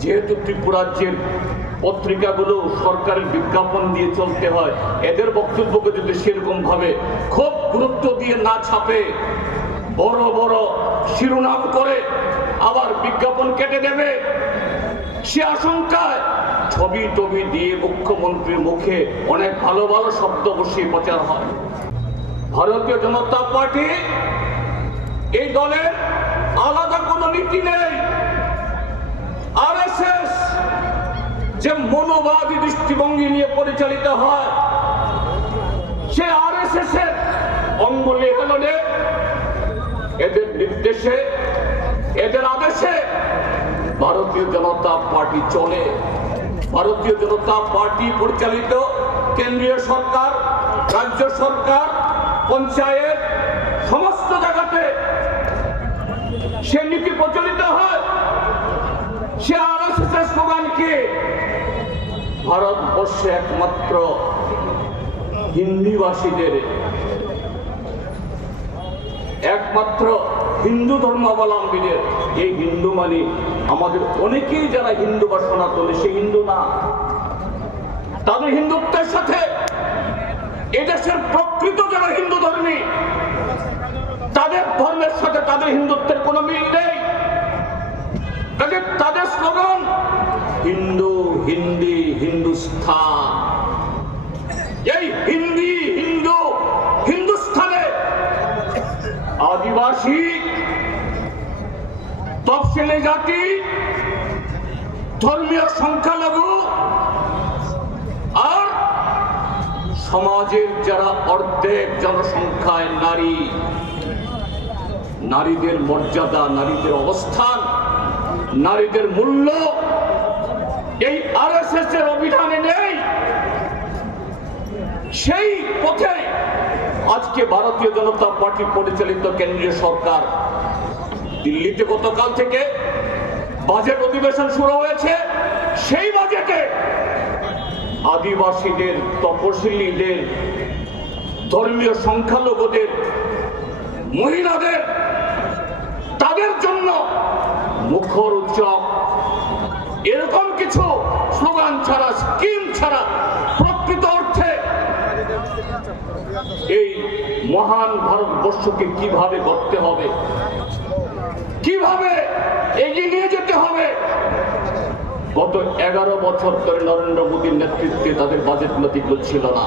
যেহেতু ত্রিপুরাজ্যের পত্রিকাগুলো সরকারের বিজ্ঞাপন দিয়ে চলতে হয়, এদের বক্তব্যকে যদি সেরকম ভাবে খুব গুরুত্ব দিয়ে না ছাপে, বড় বড় শিরোনাম করে আবার বিজ্ঞাপন কেটে দেবে, সে আশঙ্কায় ছবি টবি দিয়ে মুখ্যমন্ত্রীর মুখে অনেক ভালো ভালো শব্দ বসিয়ে প্রচার হয়। ভারতীয় জনতা পার্টি এই দলের আলাদা কোনো নীতি নেই। আরএসএস যে মনোবাদী দৃষ্টিভঙ্গি নিয়ে পরিচালিত হয়, সে আরএসএস এর অঙ্গ লেখানে এদের নির্দেশে, এদের আদেশে ভারতীয় জনতা পার্টি চলে। ভারতীয় জনতা পার্টি পরিচালিত কেন্দ্রীয় সরকার, রাজ্য সরকার, পঞ্চায়েত সমস্ত জায়গাতে সে নীতি প্রচলিত হয়। সে আরএসএস এর স্লোগানকে ভারতবর্ষে একমাত্র হিন্দিভাষীদের, একমাত্র হিন্দু ধর্মাবলম্বীদের, এই হিন্দু মানে আমাদের অনেকেই যারা হিন্দু বা সনাতনী, সে হিন্দু না। তাদের হিন্দুত্বের সাথে এদেশের প্রকৃত যারা হিন্দু ধর্মী, তাদের ধর্মের সাথে তাদের হিন্দুত্বের কোনো মিল নেই। তাদের স্লোগান হিন্দু, হিন্দি, হিন্দুস্থান। এই হিন্দি, হিন্দু, হিন্দুস্থানে আদিবাসী, তফসিলি জাতি, ধর্মীয় সংখ্যালঘু আর সমাজের যারা অর্ধেক জনসংখ্যায় নারী, নারীদের মর্যাদা, নারীদের অবস্থান, নারীদের মূল্য এই আরএসএস এর অভিধানে নেই। সেই পথে আজকে ভারতীয় জনতা পার্টি পরিচালিত কেন্দ্রীয় সরকার, দিল্লিতে গতকাল থেকে বাজেট অধিবেশন শুরু হয়েছে। সেই বাজেটে আদিবাসীদের, তপশিলীদের, ধর্মীয় সংখ্যালঘুদের, মহিলাদের, তাদের জন্য মুখরোচক এরকম কিছু স্লোগান ছাড়া, স্কিম ছাড়া প্রকৃত অর্থে এই মহান ভারতবর্ষকে কিভাবে গড়তে হবে, কিভাবে এগিয়ে নিয়ে যেতে হবে, গত 11 বছর ধরে নরেন্দ্র মোদীর নেতৃত্বে তাদের বাজেট নীতি ছিল না।